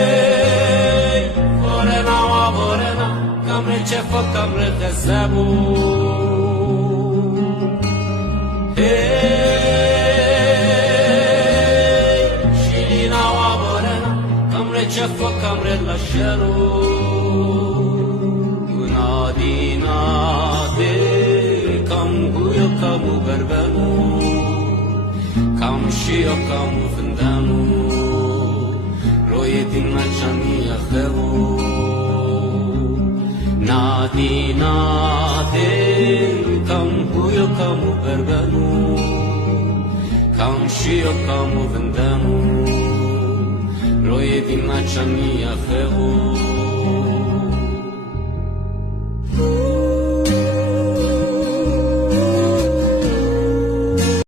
Hey, vorena wa vorena, kamre chefa kamre ghazabu. Hey, shilina wa vorena, kamre chefa kamre lasharu. Gunadina de kam huyo kamu berbenu. Kam shio kam fundanu royetin machani akhevu nadi nade kam huyo kam berbenu kam shio kam fundanu royetin machani akhevu